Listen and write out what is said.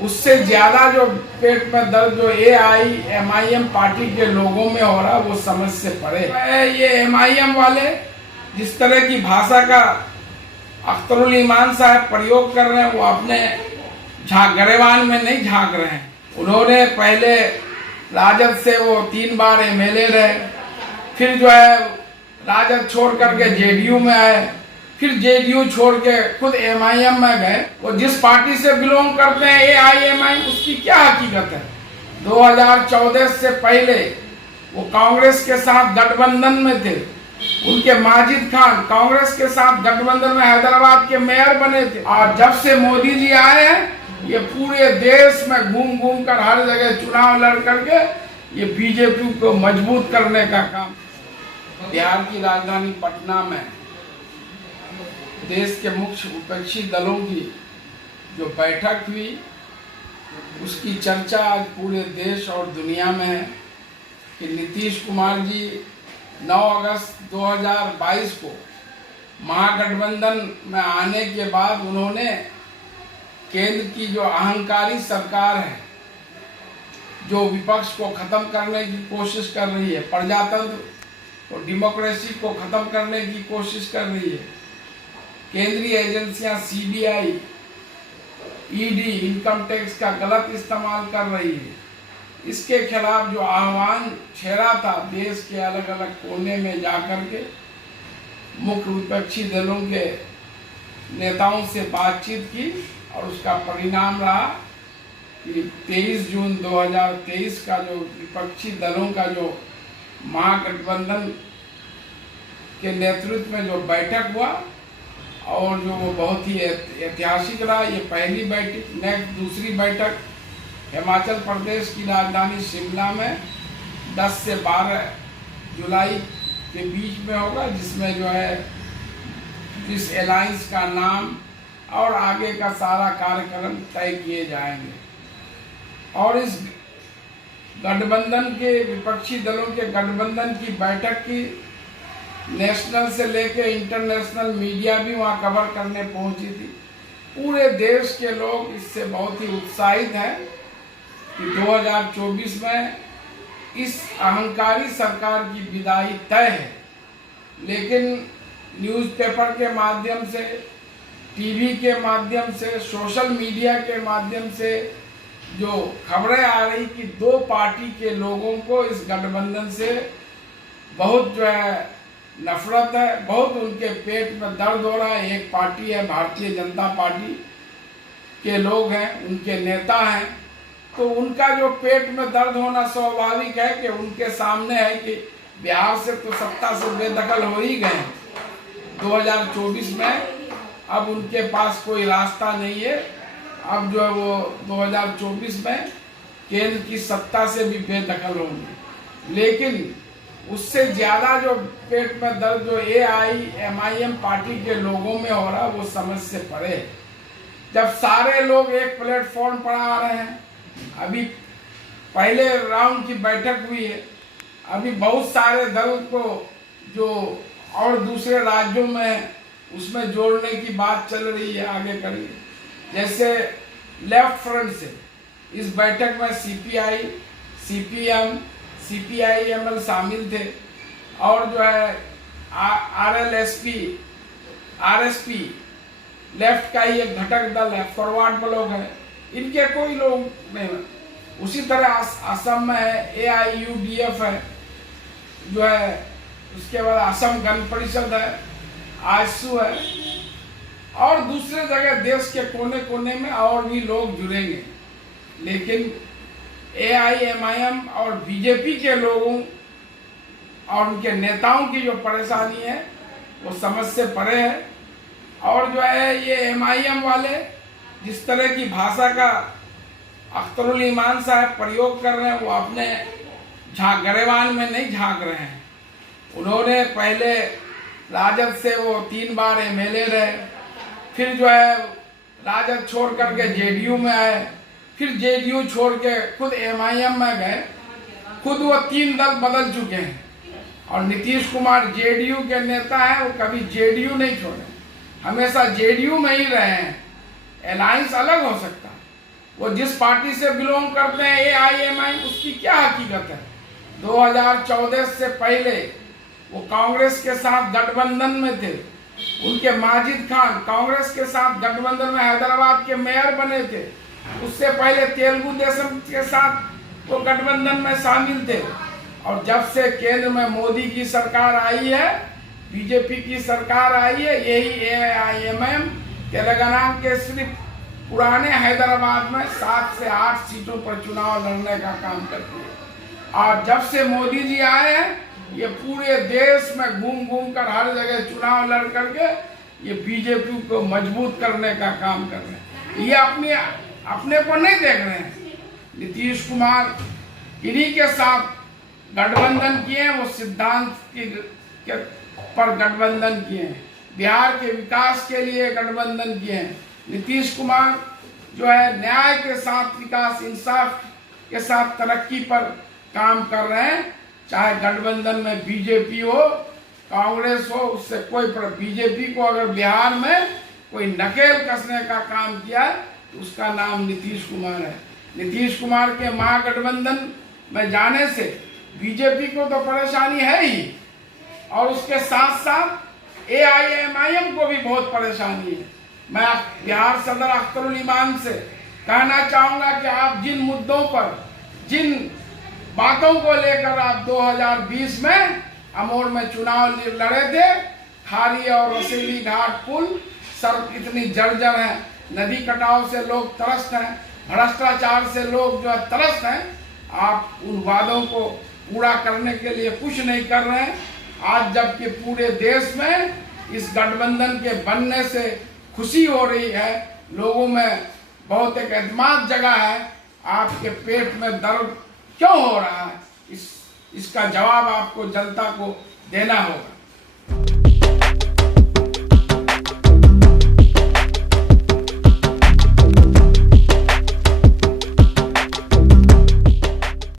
उससे ज्यादा जो पेट में दर्द जो AIMIM पार्टी के लोगों में हो रहा वो समझ से परे है। ये MIM वाले जिस तरह की भाषा का अख्तरुल ईमान साहब प्रयोग कर रहे हैं वो अपने गरेवान में नहीं झांक रहे हैं। उन्होंने पहले राजद से वो 3 बार MLA रहे, फिर जो है राजद छोड़ करके JDU में आए, फिर JDU छोड़ के खुद MIM में गए। वो जिस पार्टी से बिलोंग करते हैं AIMIM, उसकी क्या हकीकत है? 2014 से पहले वो कांग्रेस के साथ गठबंधन में थे। उनके माजिद खान कांग्रेस के साथ गठबंधन में हैदराबाद के मेयर बने थे। और जब से मोदी जी आए हैं, ये पूरे देश में घूम घूम कर हर जगह चुनाव लड़ करके ये बीजेपी को मजबूत करने का काम। बिहार की राजधानी पटना में देश के मुख्य विपक्षी दलों की जो बैठक हुई, उसकी चर्चा आज पूरे देश और दुनिया में है कि नीतीश कुमार जी 9 अगस्त 2022 को महागठबंधन में आने के बाद उन्होंने केंद्र की जो अहंकारी सरकार है, जो विपक्ष को खत्म करने की कोशिश कर रही है, प्रजातंत्र और डेमोक्रेसी को खत्म करने की कोशिश कर रही है, केंद्रीय एजेंसियां CBI, ED, इनकम टैक्स का गलत इस्तेमाल कर रही है, इसके खिलाफ जो आह्वान छेड़ा था देश के अलग अलग कोने में जाकर के मुख्य विपक्षी दलों के नेताओं से बातचीत की, और उसका परिणाम रहा कि 23 जून 2023 का जो विपक्षी दलों का जो महागठबंधन के नेतृत्व में जो बैठक हुआ, और जो वो बहुत ही ऐतिहासिक रहा। ये पहली बैठक, नेक्स्ट दूसरी बैठक हिमाचल प्रदेश की राजधानी शिमला में 10 से 12 जुलाई के बीच में होगा, जिसमें जो है इस अलायंस का नाम और आगे का सारा कार्यक्रम तय किए जाएंगे। और इस गठबंधन के विपक्षी दलों के गठबंधन की बैठक की नेशनल से लेकर इंटरनेशनल मीडिया भी वहां कवर करने पहुंची थी। पूरे देश के लोग इससे बहुत ही उत्साहित हैं कि 2024 में इस अहंकारी सरकार की विदाई तय है। लेकिन न्यूज़पेपर के माध्यम से, टीवी के माध्यम से, सोशल मीडिया के माध्यम से जो खबरें आ रही कि 2 पार्टी के लोगों को इस गठबंधन से बहुत जो है नफरत है, बहुत उनके पेट में दर्द हो रहा है। एक पार्टी है भारतीय जनता पार्टी के लोग हैं, उनके नेता हैं, तो उनका जो पेट में दर्द होना स्वाभाविक है कि उनके सामने है कि बिहार से तो सत्ता से बेदखल हो ही गए 2024 में, अब उनके पास कोई रास्ता नहीं है। अब जो है वो 2024 में केंद्र की सत्ता से भी बेदखल होंगे। लेकिन उससे ज्यादा जो पेट में दर्द जो AIMIM पार्टी के लोगों में हो रहा वो समझ से परे है। जब सारे लोग एक प्लेटफॉर्म पर आ रहे हैं, अभी पहले राउंड की बैठक हुई है, अभी बहुत सारे दल को जो और दूसरे राज्यों में उसमें जोड़ने की बात चल रही है, आगे करिए। जैसे लेफ्ट फ्रंट से इस बैठक में CPI, CPM, CPIML शामिल थे, और जो है RSP लेफ्ट का ही एक घटक दल है, फॉरवर्ड ब्लॉक है, इनके कोई लोग नहीं। उसी तरह असम में है AIUDF है जो है, उसके बाद असम गण परिषद है, ASU है, और दूसरे जगह देश के कोने कोने में और भी लोग जुड़ेंगे। लेकिन AIMIM और बीजेपी के लोगों और उनके नेताओं की जो परेशानी है वो समझ से परे है। और जो है ये MIM वाले जिस तरह की भाषा का अख्तरुल ईमान साहब प्रयोग कर रहे हैं वो अपने गरेवान में नहीं झांक रहे हैं। उन्होंने पहले राजद से वो 3 बार MLA रहे, फिर जो है राजद छोड़ करके JDU में आए, फिर JDU छोड़ के खुद MIM में गए। खुद वो 3 दल बदल चुके हैं, और नीतीश कुमार JDU के नेता हैं, वो कभी JDU नहीं छोड़े, हमेशा JDU में ही रहे हैं। अलायंस अलग हो सकता, वो जिस पार्टी से बिलोंग करते हैं AIMIM, उसकी क्या हकीकत है। 2014 से पहले वो कांग्रेस के साथ गठबंधन में थे। उनके माजिद खान कांग्रेस के साथ गठबंधन में हैदराबाद के मेयर बने थे। उससे पहले तेलुगु देशम के साथ वो गठबंधन में शामिल थे। और जब से केंद्र में मोदी की सरकार आई है, बीजेपी की सरकार आई है, यही AIMIM तेलंगाना के सिर्फ पुराने हैदराबाद में 7 से 8 सीटों पर चुनाव लड़ने का काम करती है। और जब से मोदी जी आए हैं, ये पूरे देश में घूम घूम कर हर जगह चुनाव लड़ करके ये बीजेपी को मजबूत करने का काम कर रहे हैं। ये अपने को नहीं देख रहे हैं। नीतीश कुमार इन्हीं के साथ गठबंधन किए हैं, वो सिद्धांत के पर गठबंधन किए हैं, बिहार के विकास के लिए गठबंधन किए हैं। नीतीश कुमार जो है न्याय के साथ, विकास इंसाफ के साथ तरक्की पर काम कर रहे हैं। चाहे गठबंधन में बीजेपी हो, कांग्रेस हो, उससे कोई बीजेपी को अगर बिहार में कोई नकेल कसने का काम किया है तो उसका नाम नीतीश कुमार है। नीतीश कुमार के महागठबंधन में जाने से बीजेपी को तो परेशानी है ही, और उसके साथ साथ AIMIM को भी बहुत परेशानी है। मैं बिहार सदर अख्तरुल इमान से कहना चाहूंगा कि आप जिन मुद्दों पर, जिन बातों को लेकर आप 2020 में अमोड़ में चुनाव लड़े थे, खारी और रसीली घाट पुल, सड़क इतनी जर्जर है, नदी कटाव से लोग त्रस्त हैं, भ्रष्टाचार से लोग जो है त्रस्त हैं, आप उन वादों को पूरा करने के लिए कुछ नहीं कर रहे हैं। आज जबकि पूरे देश में इस गठबंधन के बनने से खुशी हो रही है, लोगों में बहुत एक एतमाद जगह है, आपके पेट में दर्द क्यों हो रहा है, इसका जवाब आपको जनता को देना होगा।